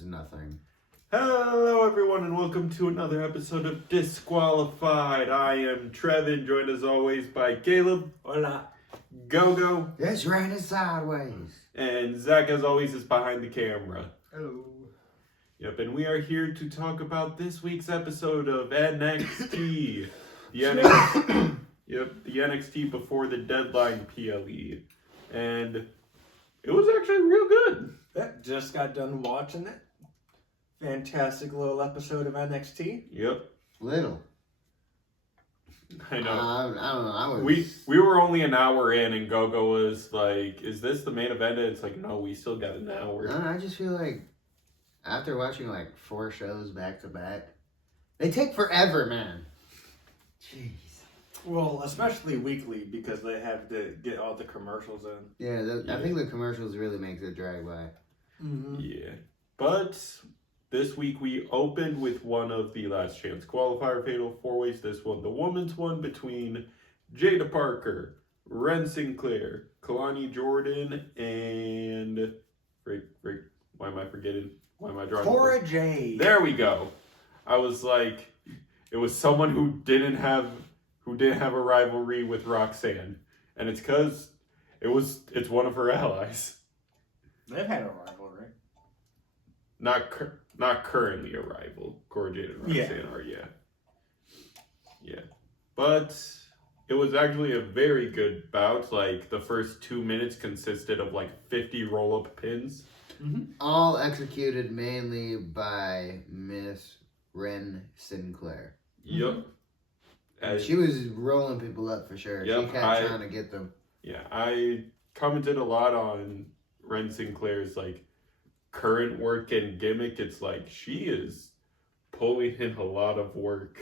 is nothing. Hello everyone and welcome to another episode of Disqualified. I am Trevin, joined as always by Caleb. Hola. Gogo. It's raining sideways. And Zach, as always, is behind the camera. Hello. Yep, and we are here to talk about this week's episode of NXT. the NXT before the deadline PLE. And it was actually real good. Just got done watching it. Fantastic little episode of NXT. Yep. Little. I know. I don't know. We were only an hour in, and Gogo was like, "Is this the main event?" And it's like, "No, we still got an hour." I just feel like after watching like 4 shows back to back, they take forever, man. Jeez. Well, especially weekly because they have to get all the commercials in. Yeah, I think the commercials really make it drag by. Mm-hmm. Yeah, but this week we opened with one of the last chance qualifier fatal 4-ways. This one, the women's one between Jada Parker, Ren Sinclair, Kalani Jordan, and why am I forgetting? Why am I drawing? Cora Jade. There we go. I was like, it was someone who didn't have a rivalry with Roxanne, and it's because it's one of her allies. They've had a rivalry. Not currently a rival. Cora Jade and Roxanne are, yeah. But it was actually a very good bout. Like, the first 2 minutes consisted of like 50 roll-up pins. Mm-hmm. All executed mainly by Miss Ren Sinclair. Yep. She was rolling people up for sure. Yep, She kept trying to get them. Yeah, I commented a lot on Ren Sinclair's like current work and gimmick. It's like she is pulling in a lot of work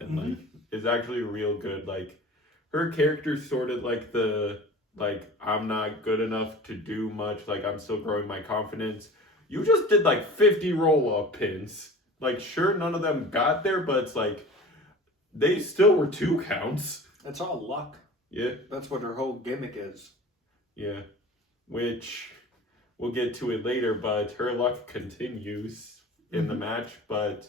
and like is actually real good. Like her character's sort of like I'm not good enough to do much, like I'm still growing my confidence. You just did like 50 roll-up pins. Like sure, none of them got there, but it's like they still were 2 counts. It's all luck. Yeah. That's what her whole gimmick is. Yeah. Which we'll get to it later, but her luck continues in the match. But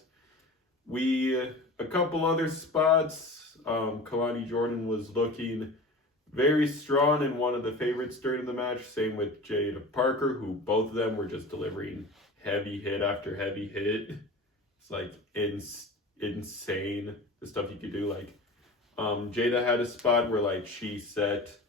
a couple other spots, Kalani Jordan was looking very strong and one of the favorites during the match. Same with Jada Parker, who both of them were just delivering heavy hit after heavy hit. It's like insane the stuff you could do. Like Jada had a spot where like she set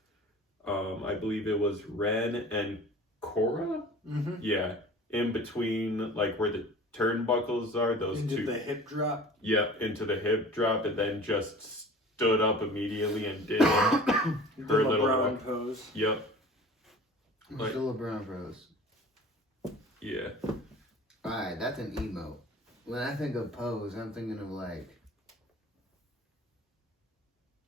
I believe it was Ren and Cora? Mm-hmm. Yeah. In between like where the turnbuckles are, those into two. the hip drop. Yep, into the hip drop, and then just stood up immediately and did her little LeBron pose. Yep. Like, still LeBron pose. Yeah. Alright, that's an emote. When I think of pose, I'm thinking of like...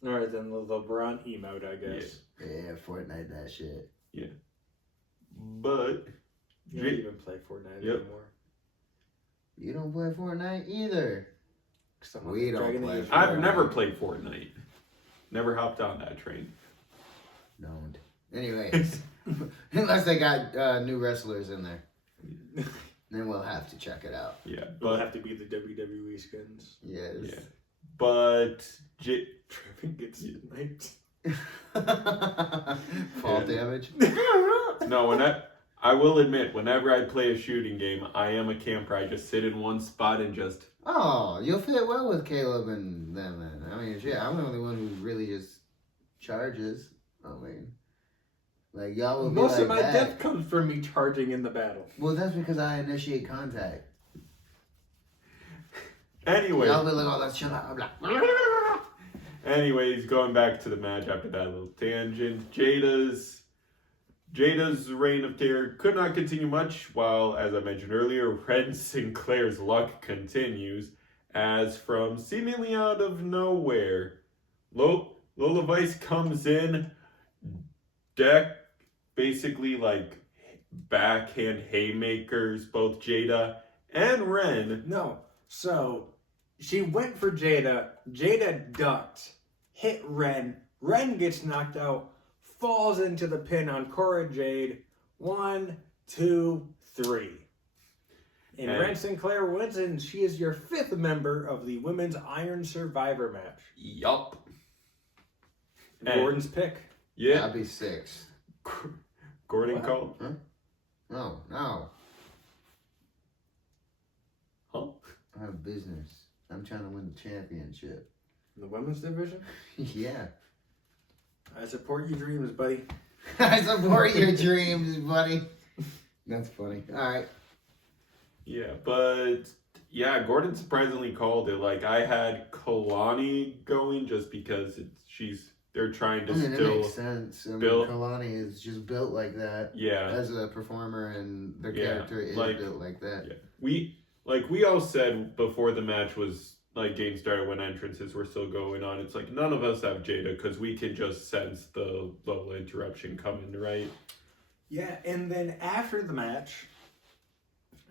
Alright, then the LeBron emote, I guess. Yeah, Fortnite, that shit. Yeah. But... You don't even play Fortnite anymore. You don't play Fortnite either. We don't play Fortnite. I've never played Fortnite. Never hopped on that train. Don't. Anyways. Unless they got new wrestlers in there. Then we'll have to check it out. Yeah. It'll have to be the WWE skins. Yes. Yeah. But... Trevin gets sniped. Fall damage. No, I will admit, whenever I play a shooting game, I am a camper. I just sit in one spot and just... Oh, you'll fit well with Caleb and them then. I mean, shit, I'm the only one who really just charges. I mean, like, y'all will be Most like of my that. death comes from me charging in the battle. Well, that's because I initiate contact. Anyway. Y'all be like, oh, let's chill out. I'm like... Anyways, going back to the match after that little tangent, Jada's reign of terror could not continue much, while, as I mentioned earlier, Ren Sinclair's luck continues, as from seemingly out of nowhere, Lola Vice comes in, basically like backhand haymakers, both Jada and Ren. No, so she went for Jada, Jada ducked, hit Ren gets knocked out, falls into the pin on Cora Jade. 1, 2, 3. And Ren Sinclair wins, and she is your 5th member of the Women's Iron Survivor match. Yup. Gordon's pick. Yeah. That'd be 6. Gordon What? called. Huh? No. Huh? I have business. I'm trying to win the championship. In the women's division? Yeah. I support your dreams, buddy. I support your dreams, buddy. That's funny. All right. Yeah, but yeah, Gordon surprisingly called it. Like I had Kalani going just because they're trying to It still makes sense. I mean, build- Kalani is just built like that yeah. as a performer, and their Yeah, character is like- built like that. Yeah. We all said before the match was like game started when entrances were still going on. It's like none of us have Jada because we can just sense the Lola interruption coming, right? Yeah, and then after the match,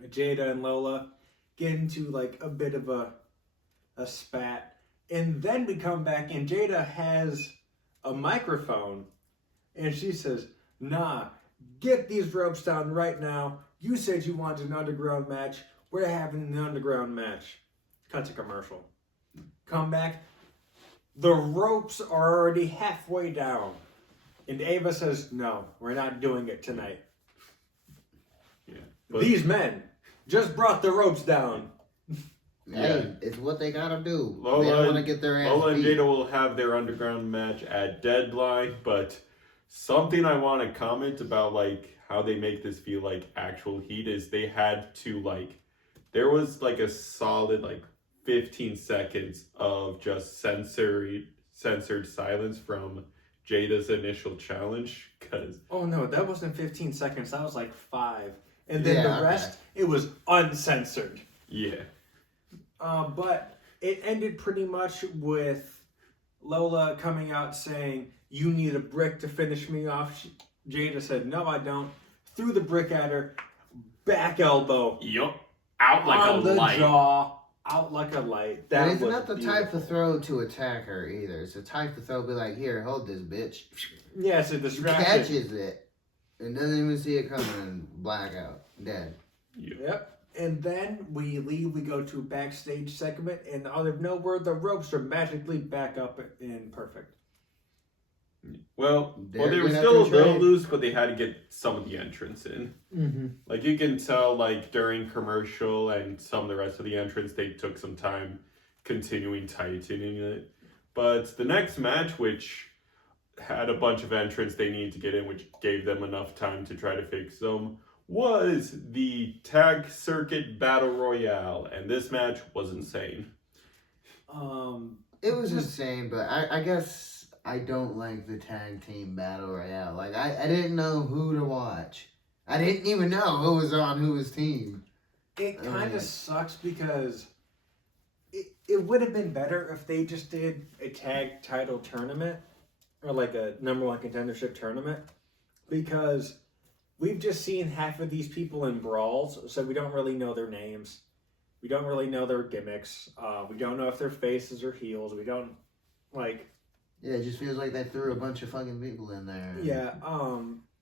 Jada and Lola get into like a bit of a spat. And then we come back and Jada has a microphone and she says, "Nah, get these ropes down right now. You said you wanted an underground match. We're having an underground match." Cut to commercial. Come back. The ropes are already halfway down. And Ava says, "No, we're not doing it tonight." Yeah. But These men just brought the ropes down. Hey, it's what they gotta do. Lola they don't want to and- get their ass Lola and beat. Jada will have their underground match at Deadline, but something I want to comment about like how they make this feel like actual heat is they had to like there was like a solid like 15 seconds of just censored silence from Jada's initial challenge because Oh no, that wasn't 15 seconds. That was like 5. And then Yeah, the okay. rest, it was uncensored. yeah. But it ended pretty much with Lola coming out saying, "You need a brick to finish me off." Jada said, "No, I don't." Threw the brick at her. Back elbow. Yup. Out like on a the light. jaw. Out like a light. That And it's was not the beautiful. type to throw to attack her either. It's the type to throw, be like, "Here, hold this, bitch." Yeah, it's a She distraction. catches it and doesn't even see it coming and blackout. Dead. Yep. And then we leave, we go to a backstage segment, and out of nowhere, the ropes are magically back up and perfect. Well, They're they were gonna have still a to little trade. loose, but they had to get some of the entrance in. Mm-hmm. Like you can tell, like during commercial and some of the rest of the entrance, they took some time continuing tightening it. But the next match, which had a bunch of entrants they needed to get in, which gave them enough time to try to fix them, was the Tag Circuit Battle Royale, and this match was insane. It was insane, but I guess I don't like the tag team battle royale. Like I didn't know who to watch. I didn't even know who was on whose team. It kind Alright. of sucks because it would have been better if they just did a tag title tournament or like a number 1 contendership tournament, because we've just seen half of these people in brawls, so we don't really know their names. We don't really know their gimmicks. We don't know if they're faces or heels. We don't like. Yeah, it just feels like they threw a bunch of fucking people in there. Yeah.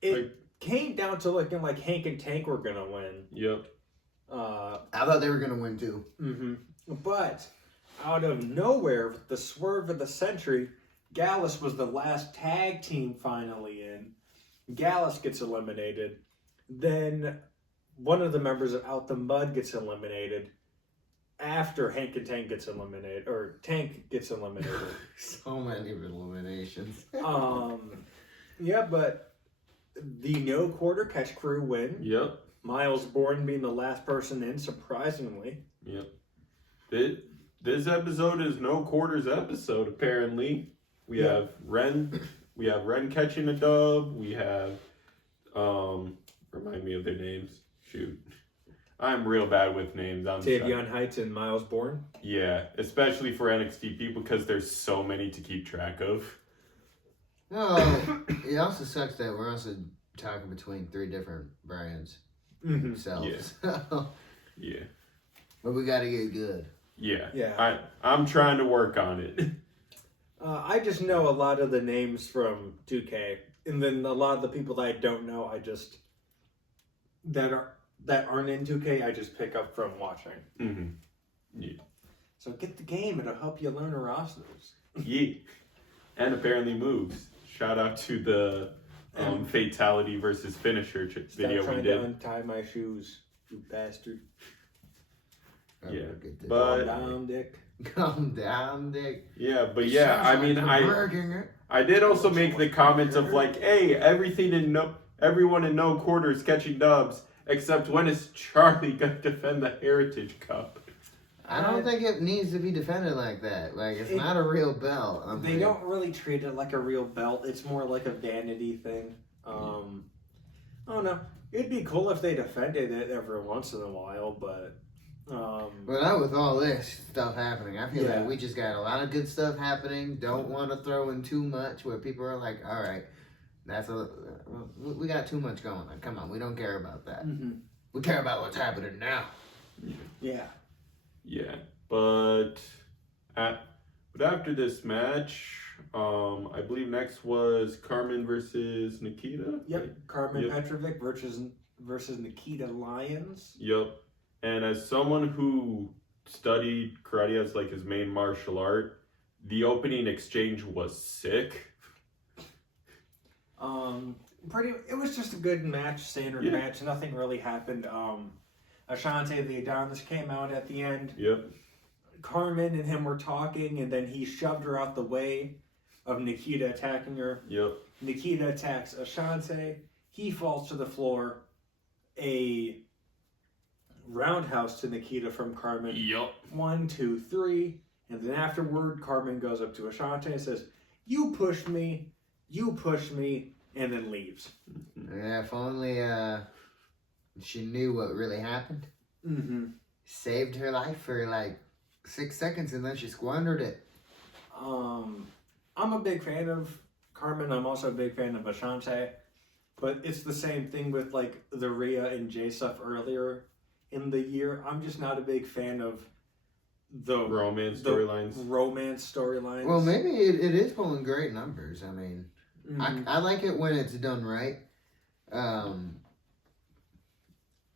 It came down to looking like Hank and Tank were gonna win. Yep. Uh, I thought they were gonna win too. But out of nowhere, with the swerve of the century, Gallus was the last tag team finally in. Gallus gets eliminated. Then one of the members of Out the Mud gets eliminated after Hank and Tank gets eliminated, or Tank gets eliminated. So many eliminations. Yeah, but the No Quarter Catch crew win. Yep. Miles Bourne being the last person in, surprisingly. Yep. This episode is no quarters episode. Apparently, we Yeah. have Ren. We have Ren catching a dub. We have remind me of their names. Shoot, I'm real bad with names. I'm sorry. Tavion Heights and Miles Bourne. Yeah, especially for NXT people because there's so many to keep track of. Well, it also sucks that we're also talking between 3 different brands themselves. Yeah. But we gotta get good. Yeah. Yeah. I'm trying to work on it. I just know a lot of the names from 2K, and then a lot of the people that I don't know, that that aren't in 2K, I just pick up from watching. Mm-hmm. Yeah. So get the game; it'll help you learn the rosters. Yeah. And apparently moves. Shout out to the fatality versus finisher video Stop we trying did. to untie my shoes, you bastard. Yeah, Calm but Calm down, Dick. Calm down, Dick. yeah, but yeah, I mean, Breaking it. I did also make the comments of like, hey, everyone in no quarters catching dubs, except when is Charlie gonna defend the Heritage Cup? I don't think it needs to be defended like that. Like, it's not a real belt. They don't really treat it like a real belt. It's more like a vanity thing. I don't know. It'd be cool if they defended it every once in a while, but... But not with all this stuff happening. I feel Yeah. like we just got a lot of good stuff happening. Don't want to throw in too much where people are like, all right, we got too much going on. Come on, we don't care about that. Mm-hmm. We care about what's happening now. Yeah. Yeah, but after this match, I believe next was Carmen versus Nikita. Yep. Carmen Yep. Petrovic versus Nikita Lyons. Yep. And as someone who studied karate as like his main martial art, the opening exchange was sick. It was just a good match, standard match. Nothing really happened. Ashante the Adonis came out at the end. Yep. Carmen and him were talking, and then he shoved her out the way of Nikita attacking her. Yep. Nikita attacks Ashante. He falls to the floor. A roundhouse to Nikita from Carmen. Yep. 1, 2, 3. And then afterward, Carmen goes up to Ashante and says, you pushed me, and then leaves. Yeah, if only she knew what really happened. Mm-hmm. Saved her life for like 6 seconds and then she squandered it. I'm a big fan of Carmen. I'm also a big fan of Ashante. But it's the same thing with like the Rhea and Jay stuff earlier in the year. I'm just not a big fan of the romance storylines. Well, maybe it is pulling great numbers. I mean, Mm-hmm. I like it when it's done right.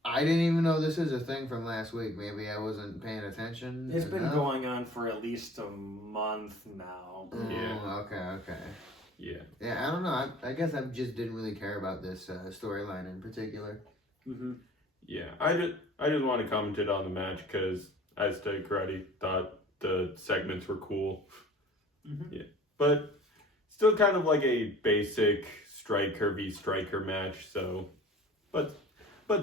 I didn't even know this is a thing from last week. Maybe I wasn't paying attention. It's been going on for at least a month now. Yeah. Okay. Yeah. Yeah, I don't know. I guess I just didn't really care about this storyline in particular. Mm-hmm. Yeah. I just want to comment on the match because I studied karate, thought the segments were cool. Mm-hmm. Yeah. But still kind of like a basic striker v striker match, so but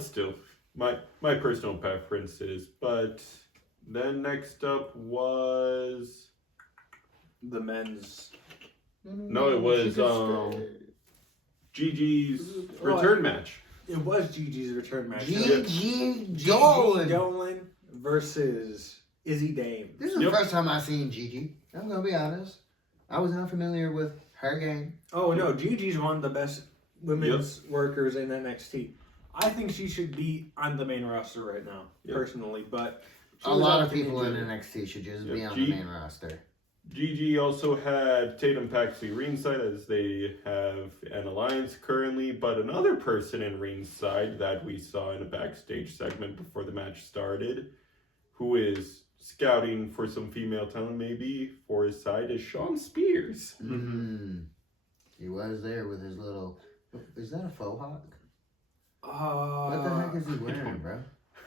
still my personal preferences. But then next up was The men's. no, it was Gigi's return match. It was Gigi's return match. Gigi Gigi Dolan. Dolan versus Izzy Dame. This is the first time I seen Gigi. I'm gonna be honest. I was not familiar with her game. Oh no, Gigi's one of the best women's workers in NXT. I think she should be on the main roster right now, personally. But a lot of people in NXT should just be on the main roster. Gigi also had Tatum Paxley ringside as they have an alliance currently, but another person in ringside that we saw in a backstage segment before the match started, who is scouting for some female talent maybe for his side, is Sean Spears. Mm-hmm. He was there with his little... Is that a faux hawk? What the heck is he wearing, bro?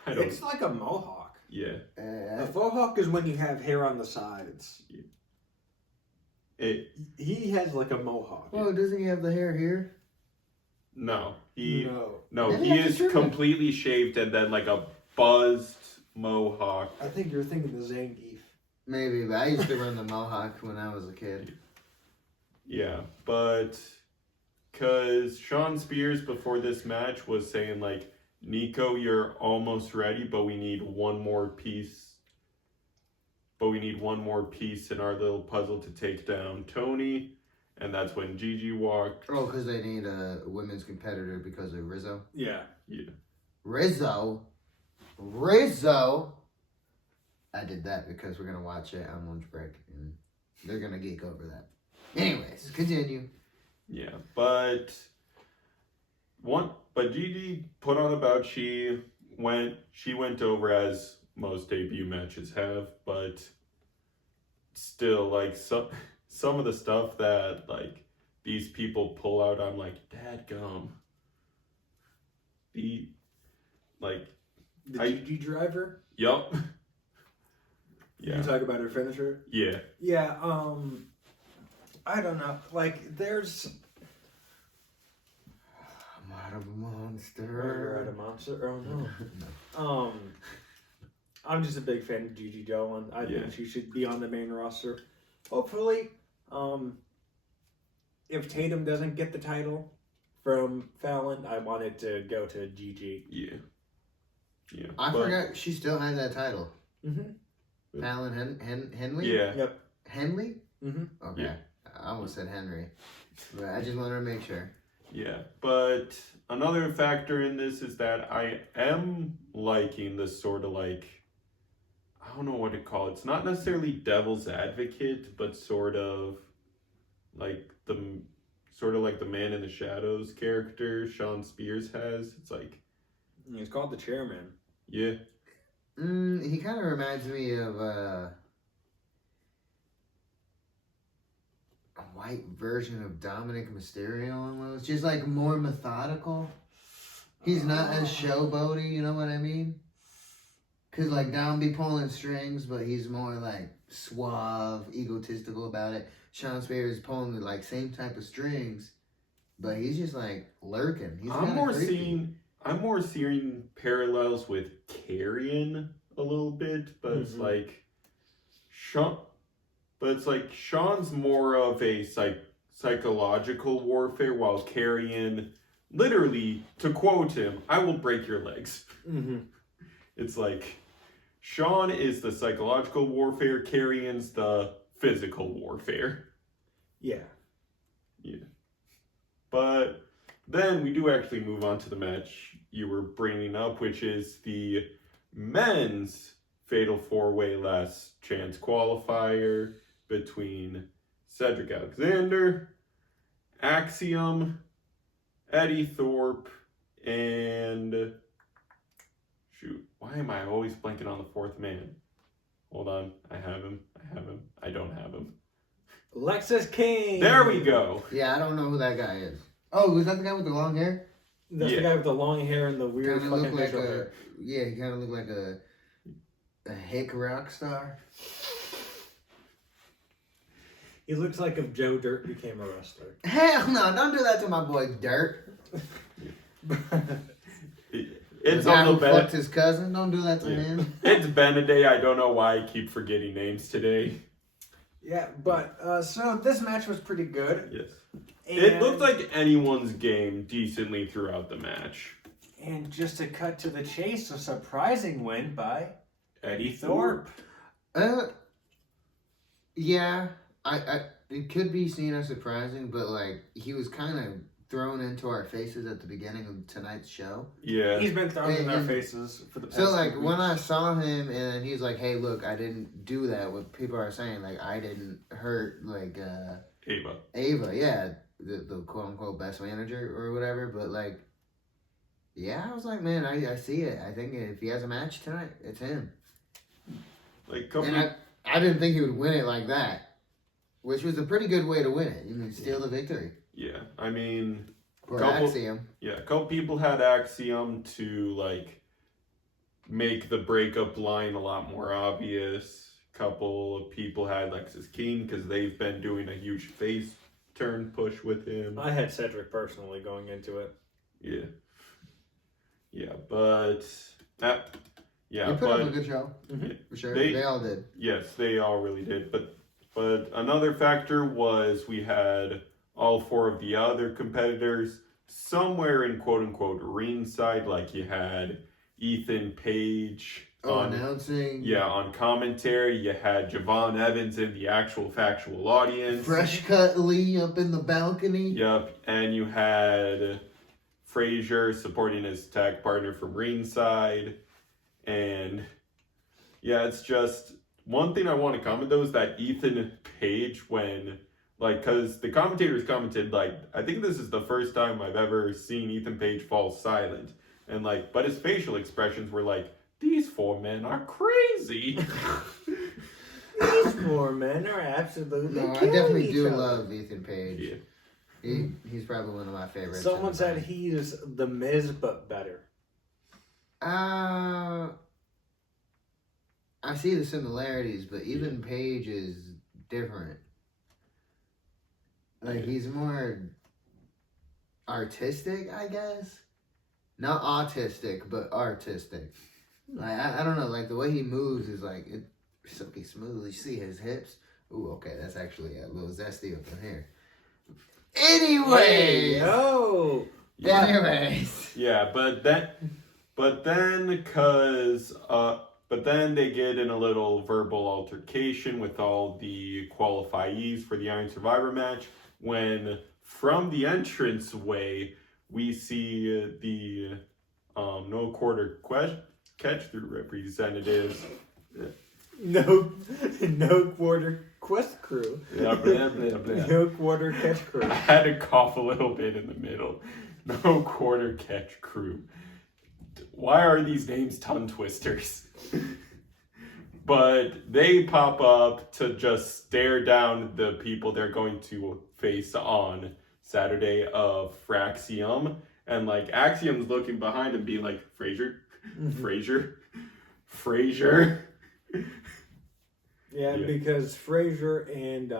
It's like a mohawk. Yeah. A faux hawk is when you have hair on the sides. He has like a mohawk. Well, doesn't he have the hair here? No. No. He is completely shaved and then like a buzzed mohawk. I think you're thinking the Zangief. Maybe, but I used to run the mohawk when I was a kid. Yeah, but because Sean Spears before this match was saying like, Nico, you're almost ready, but we need one more piece. In our little puzzle to take down Tony. And that's when Gigi walked. Oh, because they need a women's competitor because of Rizzo? Yeah. Rizzo? I did that because we're going to watch it on lunch break. And they're going to geek over that. Anyways, continue. Yeah, but Gigi put on a bout. She went over as most debut matches have, but still, like, some of the stuff that, like, these people pull out, I'm like, dadgum. The GG driver? Yup. Yeah. Yeah. You talk about her finisher? Yeah. Yeah, I don't know. Like, there's... I'm out of a monster. You're out of monster? Oh, no. I'm just a big fan of Gigi Dolan. I think she should be on the main roster. Hopefully, if Tatum doesn't get the title from Fallon, I want it to go to Gigi. Yeah. Yeah. I forgot she still has that title. Mm-hmm. Fallon Henley? Yeah. Yep. Henley? Mm-hmm. Okay. Yeah. I almost said Henry. But I just wanted to make sure. Yeah, but another factor in this is that I am liking this sort of like, I don't know what to call it. It's not necessarily devil's advocate, but sort of like the man in the shadows character Sean Spears has. It's like, He's called the chairman. yeah. He kind of reminds me of a white version of Dominic Mysterio almost. Just like more methodical. He's not as showboaty, you know what I mean? Cause like Dom be pulling strings, but he's more like suave, egotistical about it. Sean Spears is pulling the like same type of strings, but he's just like lurking. He's I'm more seeing parallels with Carrion a little bit, but it's like Sean's more of a psychological warfare, while Carrion, literally, to quote him, "I will break your legs." Mm-hmm. It's like Sean is the psychological warfare, Carrion's the physical warfare. Yeah. Yeah. But then we do actually move on to the match you were bringing up, which is the men's Fatal 4-Way Last Chance qualifier between Cedric Alexander, Axiom, Eddie Thorpe, and... Shoot, why am I always blanking on the fourth man? Hold on, I have him, I don't have him. Lexus King! There we go! Yeah, I don't know who that guy is. Oh, was that the guy with the long hair? That's the guy with the long hair and the weird Kinda fucking look like facial hair. Yeah, he kind of looked like a hick rock star. He looks like if Joe Dirt became a wrestler. Hell no, don't do that to my boy Dirt. It's the guy also who fucked his cousin. Don't do that to him. It's been a day. I don't know why I keep forgetting names today. Yeah, but so this match was pretty good. Yes. And, It looked like anyone's game decently throughout the match. And just to cut to the chase, a surprising win by Eddie Thorpe. Yeah, I it could be seen as surprising, but like he was kind of thrown into our faces at the beginning of tonight's show. Yeah. He's been thrown in our faces for the past So like few when I weeks. saw him and he's like, "Hey, look, I didn't do that." What people are saying, like I didn't hurt like Ava, yeah, the quote unquote best manager or whatever. But like, yeah, I was like, man, I see it. I think if he has a match tonight, it's him. Like And I didn't think he would win it like that, which was a pretty good way to win it. You can steal the victory. Yeah, I mean, Or Axiom. Yeah, a couple people had Axiom to like make the breakup line a lot more obvious. Couple of people had Lexus King because they've been doing a huge face turn push with him. I had Cedric personally going into it. Yeah. Yeah, but They put up a good show, for sure. They all did. Yes, they all really did. But another factor was we had all four of the other competitors somewhere in quote unquote ringside, like you had Ethan Page announcing. Yeah, on commentary. You had Javon Evans in the actual factual audience. Fresh cut Lee up in the balcony. Yep, and you had Frazier supporting his tag partner from ringside. And yeah, it's just one thing I want to comment though is that Ethan Page, when because the commentators commented I think this is the first time I've ever seen Ethan Page fall silent, And like, but his facial expressions were like, these 4 men are crazy. These 4 men are absolutely No, I killing definitely each do other. love Ethan Page. Yeah. He's probably one of my favorites. Someone said he's the Miz, but better. I see the similarities, but even Page is different. Like, he's more artistic, I guess. Not autistic, but artistic. Like, I don't know, like, the way he moves is, like, it's silky smooth. You see his hips? Ooh, okay, that's actually a little zesty up in here. Anyways! Yo! Anyways. Yeah, but then they get in a little verbal altercation with all the qualifiees for the Iron Survivor match when from the entranceway we see the no quarter catch through representatives. No quarter quest crew. Blah, blah, blah, blah. No quarter catch crew. I had to cough a little bit in the middle. No quarter catch crew. Why are these names tongue twisters? But they pop up to just stare down the people they're going to face on Saturday of Fraxium. And like Axiom's looking behind him being like, Frazier? Frazier? Yeah, because Frazier and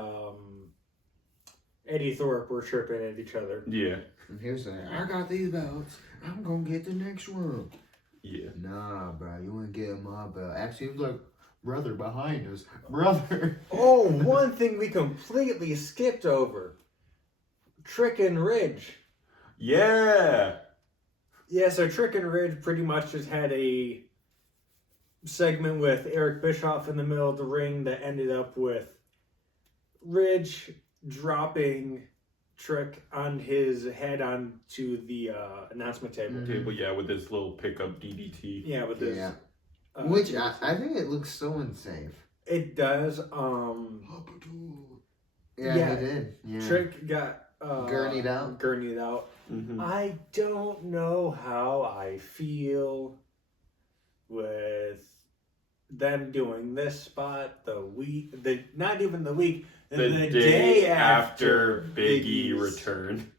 Eddie Thorpe were tripping at each other. Yeah. And he was like, I got these belts. I'm going to get the next one. Yeah. Nah, bro, you ain't getting my belt. Axiom's like, brother behind us. Brother. Oh, one thing we completely skipped over. Trick and Ridge. Yeah. Yeah, so Trick and Ridge pretty much just had a segment with Eric Bischoff in the middle of the ring that ended up with Ridge dropping Trick on his head onto the announcement table. Table, yeah, with this little pickup DDT. Yeah, with this. Yeah. Which I think it looks so unsafe. It does. Yeah, he did. Yeah. Trick got Gurneyed out. Gurneyed out. Mm-hmm. I don't know how I feel with them doing this spot not even the week, The day after Big E Biggie's returned.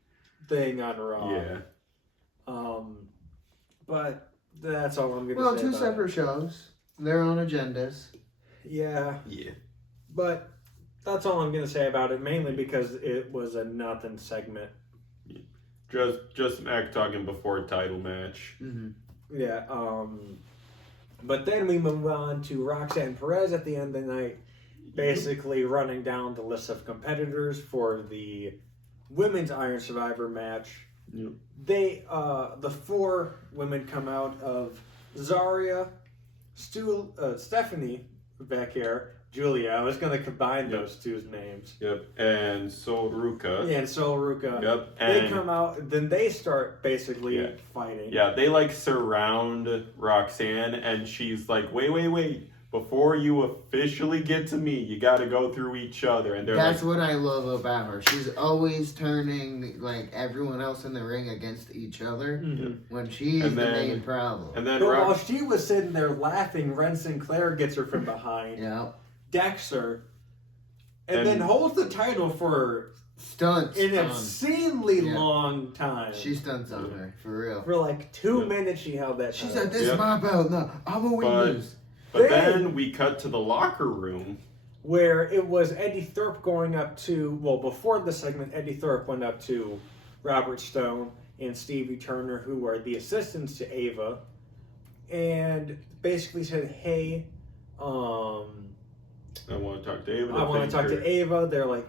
thing on Raw. Yeah. But that's all I'm gonna say. Well, two about separate shows. Their own agendas. it. Yeah, Yeah. but that's all I'm gonna say about it. Mainly because it was a nothing segment. Just Mac talking before title match. Mm-hmm. Yeah. But then we move on to Roxanne Perez at the end of the night, basically running down the list of competitors for the Women's Iron Survivor match. Yep. They, the 4 women come out of Zarya, Stephanie back here, Julia. I was going to combine those two's names. Yep. And Sol Ruka. Yeah, and Sol Ruka. Yep. They And come out, then they start basically fighting. yeah, they like surround Roxanne and she's like, wait. Before you officially get to me, you got to go through each other. And That's what I love about her. She's always turning like everyone else in the ring against each other when she's the main problem. And then But while she was sitting there laughing, Ren Sinclair gets her from behind, decks her, and then holds the title for stunts an obscenely long time. She stunts on her, for real. For like 2 minutes she held that She title. said, this is my belt now. I'm a win. But then we cut to the locker room. Where it was Eddie Thorpe going up to, well, before the segment, Eddie Thorpe went up to Robert Stone and Stevie Turner, who are the assistants to Ava, and basically said, hey, I want to talk to Ava. I want to talk to Ava. They're like,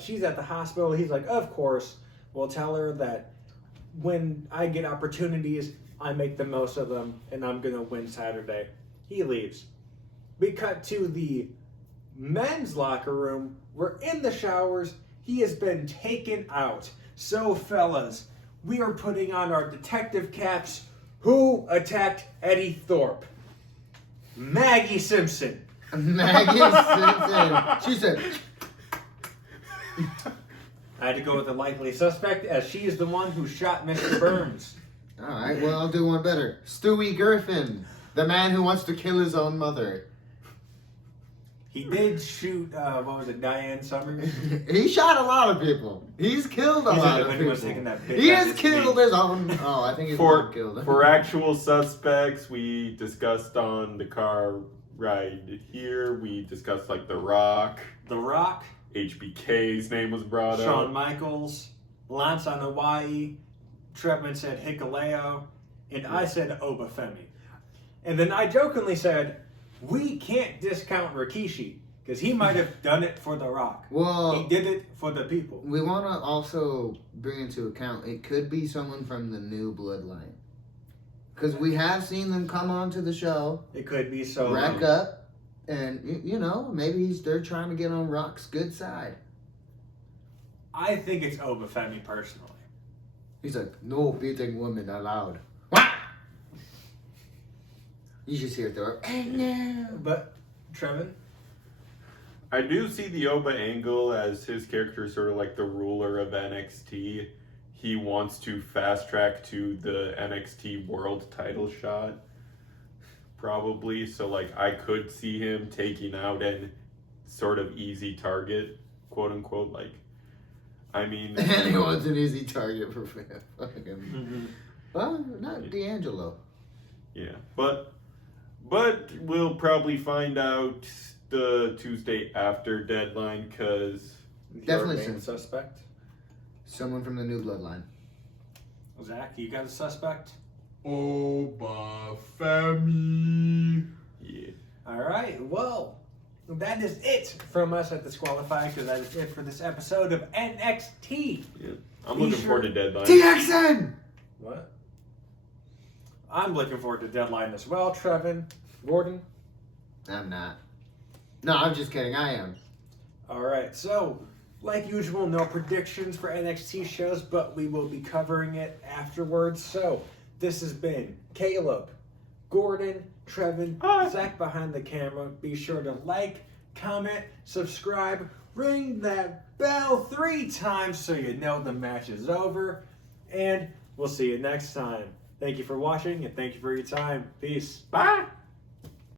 she's at the hospital. He's like, of course. We'll tell her that when I get opportunities, I make the most of them, and I'm going to win Saturday. He leaves. We cut to the men's locker room. We're in the showers. He has been taken out. So, fellas, we are putting on our detective caps. Who attacked Eddie Thorpe? Maggie Simpson. Maggie Simpson. She said, I had to go with the likely suspect, as she is the one who shot Mr. Burns. All right, well, I'll do one better. Stewie Griffin, the man who wants to kill his own mother. He did shoot, what was it, Diane Summers? He shot a lot of people. He's killed a lot of When people. he was taking that big He ass has killed knee. his own. Oh, I think his For mom killed him. for actual suspects, we discussed on the car ride here. We discussed like The Rock, The Rock, HBK's name was brought Shawn up. Michaels, Lance on Hawaii, Trevman said Hikaleo, and I said Obafemi. And then I jokingly said, we can't discount Rikishi, because he might have done it for The Rock. Well, He did it for the people. we want to also bring into account it could be someone from the new bloodline. Because we have seen them come onto the show, It could be so. rack up, and, you know, maybe they're trying to get on Rock's good side. I think it's Obafemi personally. He's like, no beating women allowed. You just hear it there. Oh, no. But, Trevin? I do see the Oba angle as his character is sort of like the ruler of NXT. He wants to fast track to the NXT world title shot. Probably. So like I could see him taking out an sort of easy target, quote unquote. Like I mean Anyone's an easy target for fucking. Mm-hmm. Well, not D'Angelo. Yeah. But we'll probably find out the Tuesday after deadline because Definitely Your main so. suspect. Someone from the new bloodline. Zach, you got a suspect? Obafemi. Yeah. Alright, well, that is it from us at Disqualified, because that is it for this episode of NXT. Yeah. I'm Be looking sure- forward to deadline. TXN! What? I'm looking forward to Deadline as well, Trevin. Gordon? I'm not. No, I'm just kidding. I am. Alright, so, like usual, no predictions for NXT shows, but we will be covering it afterwards. So, this has been Caleb, Gordon, Trevin, Hi. Zach behind the camera. Be sure to like, comment, subscribe, ring that bell 3 times so you know the match is over. And we'll see you next time. Thank you for watching and thank you for your time. Peace. Bye.